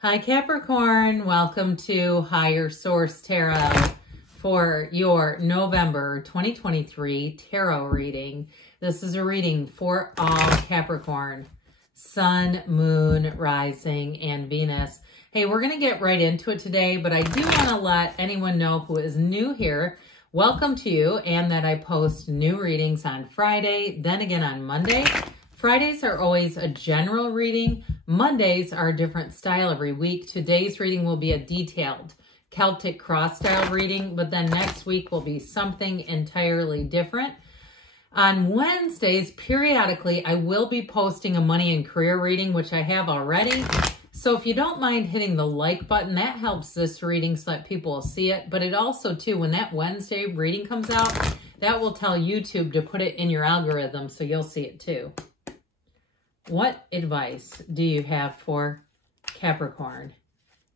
Hi Capricorn, welcome to Higher Source Tarot for your November 2023 tarot reading. This is a reading for all Capricorn, Sun, Moon, Rising, and Venus. Hey, we're going to get right into it today, but I do want to let anyone know who is new here, welcome to you, and that I post new readings on Friday, then again on Monday. Fridays are always a general reading. Mondays are a different style every week. Today's reading will be a detailed Celtic cross style reading, but then next week will be something entirely different. On Wednesdays, periodically, I will be posting a money and career reading, which I have already. So if you don't mind hitting the like button, that helps this reading so that people will see it. But it also, too, when that Wednesday reading comes out, that will tell YouTube to put it in your algorithm so you'll see it, too. What advice do you have for Capricorn,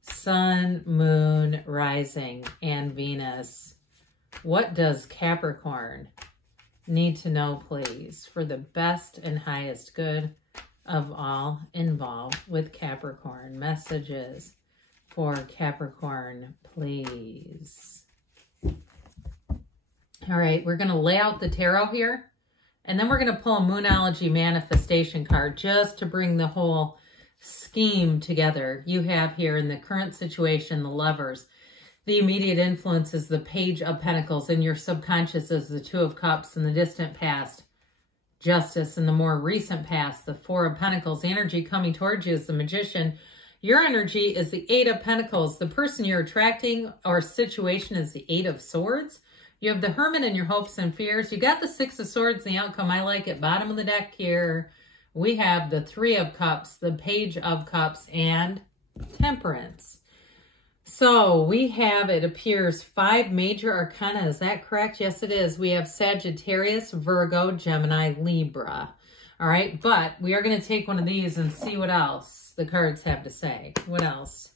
Sun, Moon, Rising, and Venus? What does Capricorn need to know, please, for the best and highest good of all involved with Capricorn? Messages for Capricorn, please. All right, we're going to lay out the tarot here. And then we're going to pull a Moonology manifestation card just to bring the whole scheme together. You have here in the current situation, the Lovers. The immediate influence is the Page of Pentacles. In your subconscious is the Two of Cups. In the distant past, Justice. In the more recent past, the Four of Pentacles. The energy coming towards you is the Magician. Your energy is the Eight of Pentacles. The person you're attracting or situation is the Eight of Swords. You have the Hermit and your hopes and fears. You got the Six of Swords, the outcome I like it. Bottom of the deck here, we have the Three of Cups, the Page of Cups, and Temperance. So we have, it appears, 5 major arcana. Is that correct? Yes, it is. We have Sagittarius, Virgo, Gemini, Libra. All right, but we are going to take one of these and see what else the cards have to say. What else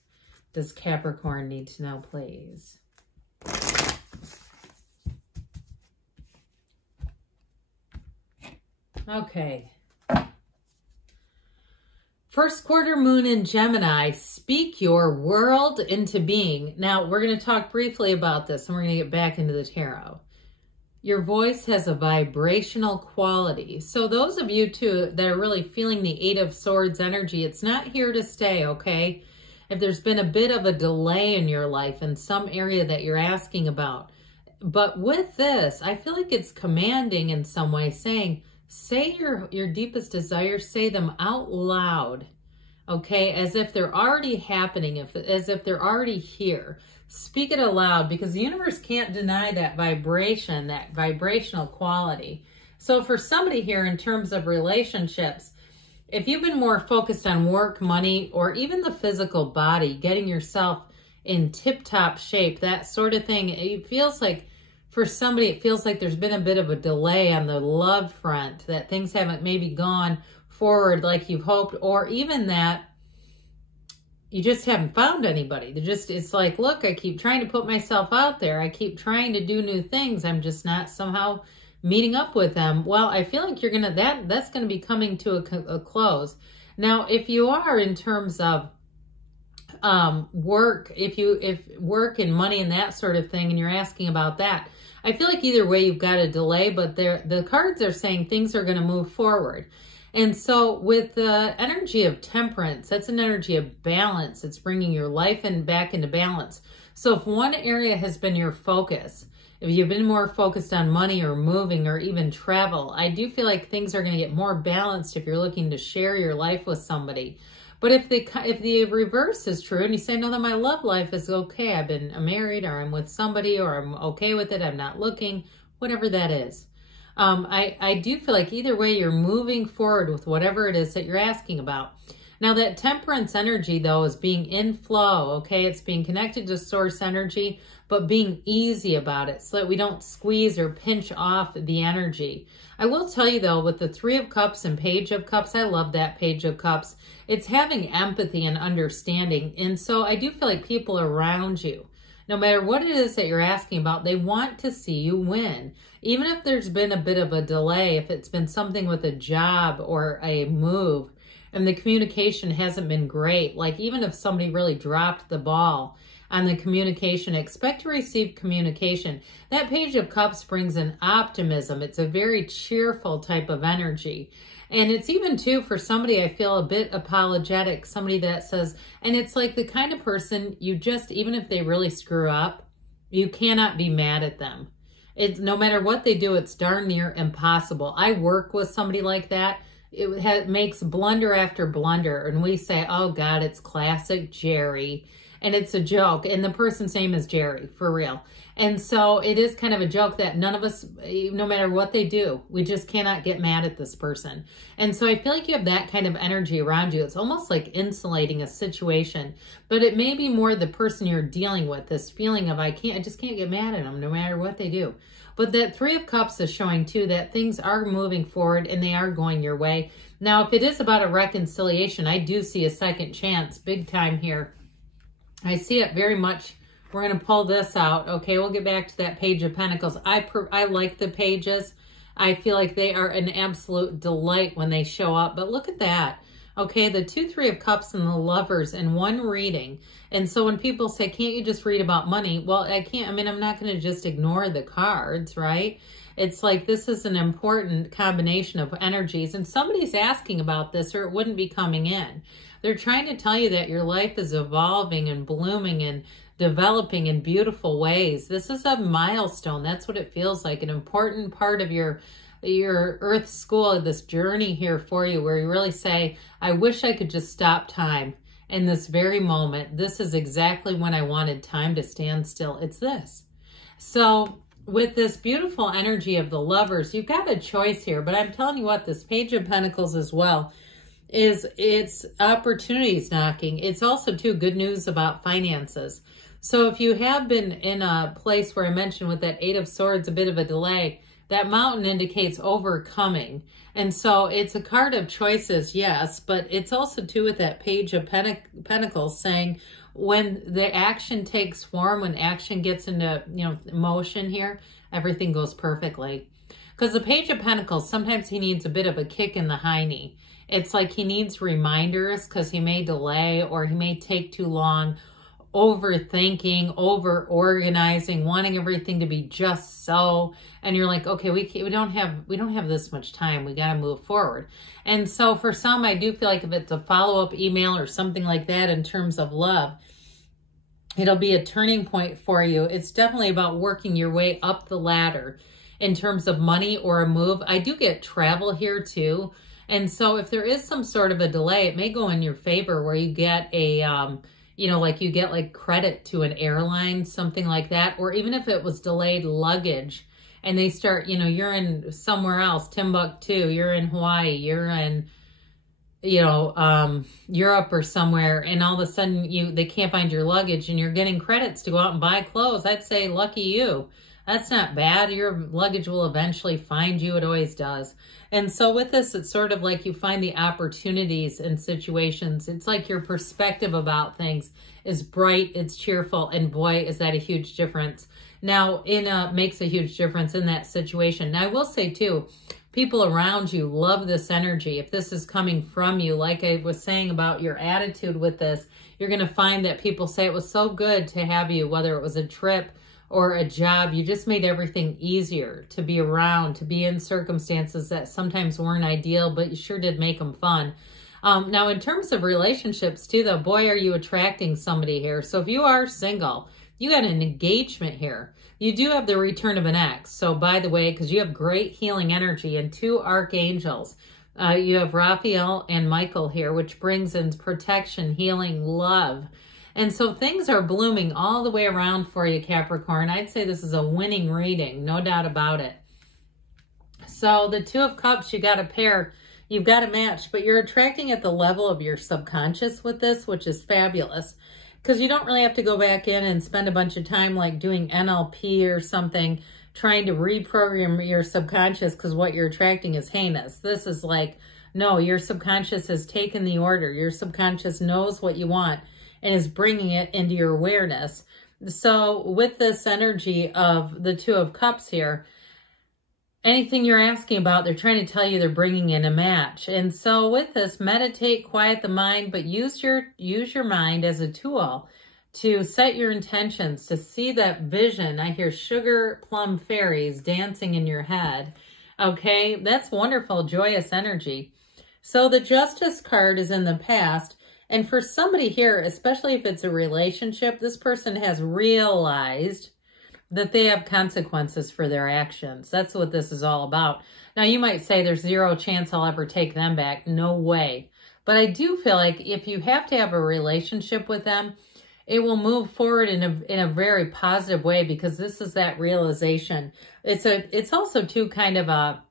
does Capricorn need to know, please? Okay. First quarter moon in Gemini, speak your world into being. Now, we're going to talk briefly about this, and we're going to get back into the tarot. Your voice has a vibrational quality. So those of you, too, that are really feeling the Eight of Swords energy, it's not here to stay, okay? If there's been a bit of a delay in your life in some area that you're asking about. But with this, I feel like it's commanding in some way, saying, say your deepest desires, say them out loud, okay, as if they're already happening, as if they're already here. Speak it aloud, because the universe can't deny that vibration, that vibrational quality. So for somebody here in terms of relationships, if you've been more focused on work, money, or even the physical body, getting yourself in tip-top shape, that sort of thing, it feels like for somebody, it feels like there's been a bit of a delay on the love front, that things haven't maybe gone forward like you've hoped, or even that you just haven't found anybody. It's like, look, I keep trying to put myself out there. I keep trying to do new things. I'm just not somehow meeting up with them. Well, I feel like that's going to be coming to a close. Now, if you are in terms of work, if work and money and that sort of thing, and you're asking about that, I feel like either way you've got a delay, but the cards are saying things are going to move forward. And so with the energy of Temperance, that's an energy of balance. It's bringing your life back into balance. So if one area has been your focus, if you've been more focused on money or moving or even travel, I do feel like things are going to get more balanced if you're looking to share your life with somebody. But if the reverse is true and you say, no, that my love life is okay, I've been married, or I'm with somebody, or I'm okay with it, I'm not looking, whatever that is. I do feel like either way you're moving forward with whatever it is that you're asking about. Now that Temperance energy, though, is being in flow, okay? It's being connected to source energy, but being easy about it so that we don't squeeze or pinch off the energy. I will tell you, though, with the Three of Cups and Page of Cups, I love that Page of Cups. It's having empathy and understanding. And so I do feel like people around you, no matter what it is that you're asking about, they want to see you win. Even if there's been a bit of a delay, if it's been something with a job or a move, and the communication hasn't been great. Like even if somebody really dropped the ball on the communication, expect to receive communication. That Page of Cups brings in optimism. It's a very cheerful type of energy. And it's even too, for somebody, I feel a bit apologetic, somebody that says, and it's like the kind of person you just, even if they really screw up, you cannot be mad at them. It's no matter what they do, it's darn near impossible. I work with somebody like that. It makes blunder after blunder. And we say, oh God, it's classic Jerry. And it's a joke. And the person's name is Jerry, for real. And so it is kind of a joke that none of us, no matter what they do, we just cannot get mad at this person. And so I feel like you have that kind of energy around you. It's almost like insulating a situation. But it may be more the person you're dealing with, this feeling of I just can't get mad at them no matter what they do. But that Three of Cups is showing too that things are moving forward and they are going your way. Now, if it is about a reconciliation, I do see a second chance big time here. I see it very much. We're going to pull this out. Okay, we'll get back to that Page of Pentacles. I like the pages. I feel like they are an absolute delight when they show up. But look at that. Okay, the 2, 3 of Cups and the Lovers in one reading. And so when people say, can't you just read about money? Well, I can't. I mean, I'm not going to just ignore the cards, right? It's like this is an important combination of energies. And somebody's asking about this or it wouldn't be coming in. They're trying to tell you that your life is evolving and blooming and developing in beautiful ways. This is a milestone. That's what it feels like. An important part of your earth school, this journey here for you, where you really say, I wish I could just stop time in this very moment. This is exactly when I wanted time to stand still. It's this. So with this beautiful energy of the Lovers, you've got a choice here. But I'm telling you what, this Page of Pentacles as well, it's opportunities knocking. It's also too good news about finances. So if you have been in a place where I mentioned with that 8 of Swords, a bit of a delay, that mountain indicates overcoming. And so it's a card of choices, yes, but it's also too with that Page of Pentacles saying when the action takes form, when action gets into, motion here, everything goes perfectly. Because the Page of Pentacles, sometimes he needs a bit of a kick in the high knee. It's like he needs reminders because he may delay or he may take too long, overthinking, over-organizing, wanting everything to be just so. And you're like, okay, we don't have this much time. We got to move forward. And so for some, I do feel like if it's a follow-up email or something like that in terms of love, it'll be a turning point for you. It's definitely about working your way up the ladder in terms of money or a move. I do get travel here too. And so if there is some sort of a delay, it may go in your favor where you get a, like you get like credit to an airline, something like that. Or even if it was delayed luggage and they start, you're in somewhere else, Timbuktu, you're in Hawaii, you're in, Europe or somewhere, and all of a sudden they can't find your luggage and you're getting credits to go out and buy clothes. I'd say lucky you. That's not bad. Your luggage will eventually find you. It always does. And so with this, it's sort of like you find the opportunities in situations. It's like your perspective about things is bright, it's cheerful, and boy, is that a huge difference. Now, makes a huge difference in that situation. Now, I will say too, people around you love this energy. If this is coming from you, like I was saying about your attitude with this, you're going to find that people say it was so good to have you, whether it was a trip or a job. You just made everything easier to be around, to be in circumstances that sometimes weren't ideal, but you sure did make them fun. Now, in terms of relationships too, though, boy, are you attracting somebody here. So if you are single, you got an engagement here. You do have the return of an ex. So by the way, because you have great healing energy and 2 archangels, you have Raphael and Michael here, which brings in protection, healing, love. And so things are blooming all the way around for you, Capricorn. I'd say this is a winning reading, no doubt about it. So the 2 of Cups, you got a pair, you've got a match, but you're attracting at the level of your subconscious with this, which is fabulous. Because you don't really have to go back in and spend a bunch of time like doing NLP or something, trying to reprogram your subconscious because what you're attracting is heinous. This is like, no, your subconscious has taken the order. Your subconscious knows what you want and is bringing it into your awareness. So with this energy of the 2 of Cups here, anything you're asking about, they're trying to tell you they're bringing in a match. And so with this, meditate, quiet the mind, but use your mind as a tool to set your intentions, to see that vision. I hear sugar plum fairies dancing in your head. Okay, that's wonderful, joyous energy. So the Justice card is in the past. And for somebody here, especially if it's a relationship, this person has realized that they have consequences for their actions. That's what this is all about. Now, you might say there's zero chance I'll ever take them back. No way. But I do feel like if you have to have a relationship with them, it will move forward in a very positive way, because this is that realization. It's also too kind of a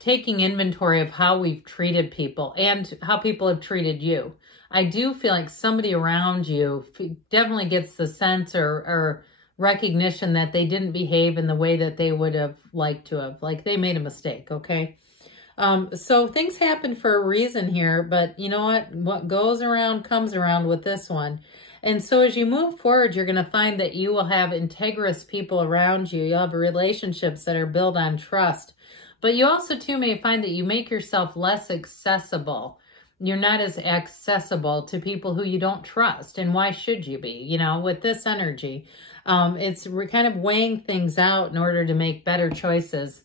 taking inventory of how we've treated people and how people have treated you. I do feel like somebody around you definitely gets the sense or recognition that they didn't behave in the way that they would have liked to have. Like they made a mistake, okay? So things happen for a reason here, but you know what? What goes around comes around with this one. And so as you move forward, you're going to find that you will have integrous people around you. You'll have relationships that are built on trust. But you also, too, may find that you make yourself less accessible. You're not as accessible to people who you don't trust. And why should you be? You know, with this energy, it's kind of weighing things out in order to make better choices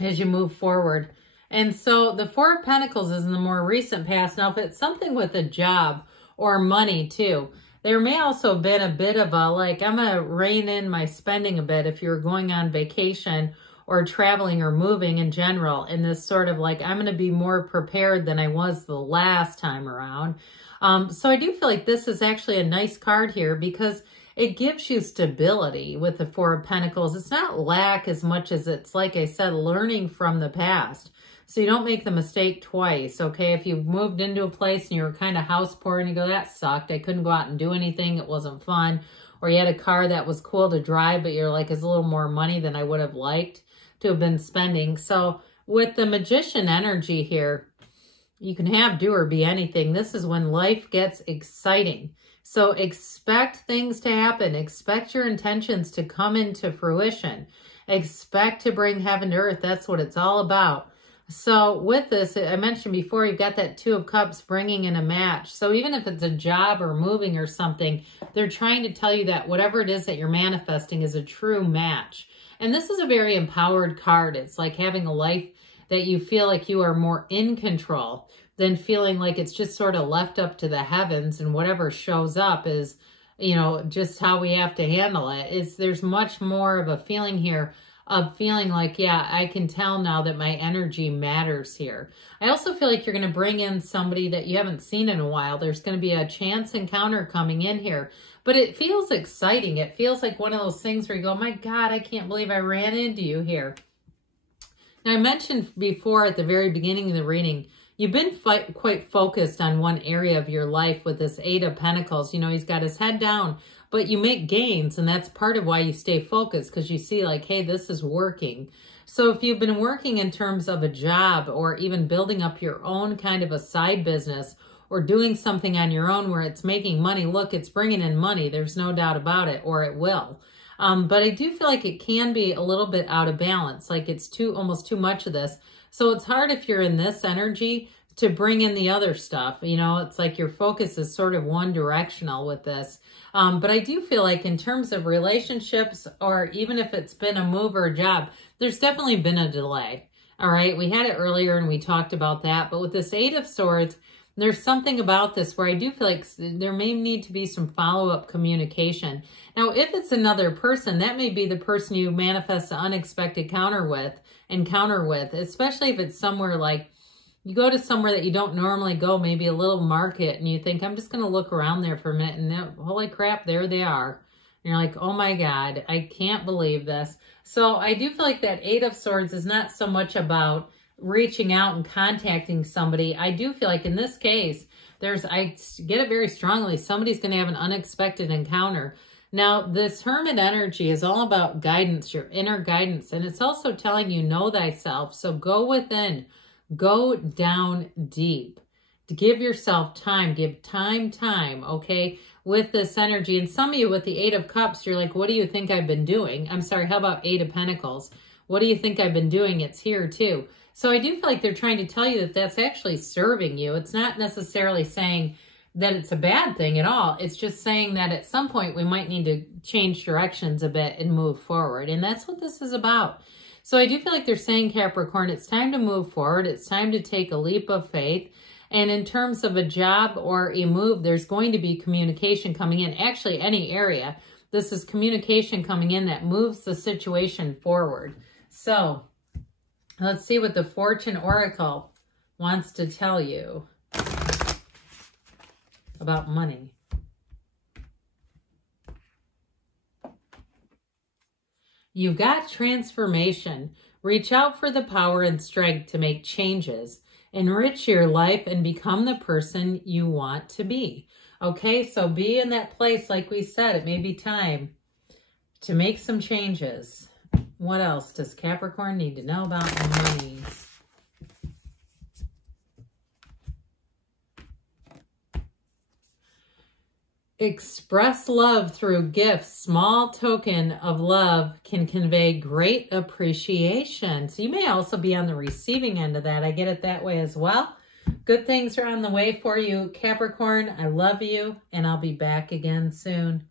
as you move forward. And so the Four of Pentacles is in the more recent past. Now, if it's something with a job or money, too, there may also have been a bit of a, like, I'm going to rein in my spending a bit if you're going on vacation or traveling or moving in general, in this sort of like, I'm going to be more prepared than I was the last time around. So I do feel like this is actually a nice card here because it gives you stability with the Four of Pentacles. It's not lack as much as it's, like I said, learning from the past. So you don't make the mistake twice, okay? If you moved into a place and you were kind of house poor and you go, that sucked, I couldn't go out and do anything, it wasn't fun. Or you had a car that was cool to drive, but you're like, it's a little more money than I would have liked to have been spending. So with the Magician energy here, you can have, do, or be anything. This is when life gets exciting. So expect things to happen. Expect your intentions to come into fruition. Expect to bring heaven to earth. That's what it's all about. So with this, I mentioned before, you've got that Two of Cups bringing in a match. So even if it's a job or moving or something, they're trying to tell you that whatever it is that you're manifesting is a true match. And this is a very empowered card. It's like having a life that you feel like you are more in control than feeling like it's just sort of left up to the heavens and whatever shows up is, you know, just how we have to handle it. There's much more of a feeling here of feeling like, yeah, I can tell now that my energy matters here. I also feel like you're going to bring in somebody that you haven't seen in a while. There's going to be a chance encounter coming in here. But it feels exciting. It feels like one of those things where you go, oh my God, I can't believe I ran into you here. Now, I mentioned before at the very beginning of the reading, you've been quite focused on one area of your life with this Eight of Pentacles. You know, he's got his head down, but you make gains, and that's part of why you stay focused, because you see like, hey, this is working. So if you've been working in terms of a job or even building up your own kind of a side business or doing something on your own where it's making money, look, it's bringing in money. There's no doubt about it, or it will. But I do feel like it can be a little bit out of balance, like it's almost too much of this. So it's hard if you're in this energy to bring in the other stuff. You know, it's like your focus is sort of one directional with this. But I do feel like in terms of relationships, or even if it's been a move or a job, there's definitely been a delay. All right. We had it earlier and we talked about that. But with this Eight of Swords, there's something about this where I do feel like there may need to be some follow-up communication. Now, if it's another person, that may be the person you manifest an unexpected encounter with, especially if it's somewhere like you go to somewhere that you don't normally go, maybe a little market, and you think, I'm just going to look around there for a minute, and then, holy crap, there they are. And you're like, oh my God, I can't believe this. So I do feel like that Eight of Swords is not so much about reaching out and contacting somebody. I do feel like in this case, I get it very strongly, somebody's going to have an unexpected encounter. Now, this Hermit energy is all about guidance, your inner guidance, and it's also telling you, know thyself. So go within, go down deep, to give yourself time, give time, okay, with this energy. And some of you with the Eight of Cups, you're like, what do you think I've been doing? I'm sorry, how about Eight of Pentacles? What do you think I've been doing? It's here too. So I do feel like they're trying to tell you that that's actually serving you. It's not necessarily saying that it's a bad thing at all. It's just saying that at some point we might need to change directions a bit and move forward. And that's what this is about. So I do feel like they're saying, Capricorn, it's time to move forward. It's time to take a leap of faith. And in terms of a job or a move, there's going to be communication coming in. Actually, any area. This is communication coming in that moves the situation forward. So let's see what the Fortune Oracle wants to tell you about money. You've got transformation. Reach out for the power and strength to make changes. Enrich your life and become the person you want to be. Okay, so be in that place, like we said, it may be time to make some changes. What else does Capricorn need to know about money? Express love through gifts. Small token of love can convey great appreciation. So you may also be on the receiving end of that. I get it that way as well. Good things are on the way for you, Capricorn. I love you, and I'll be back again soon.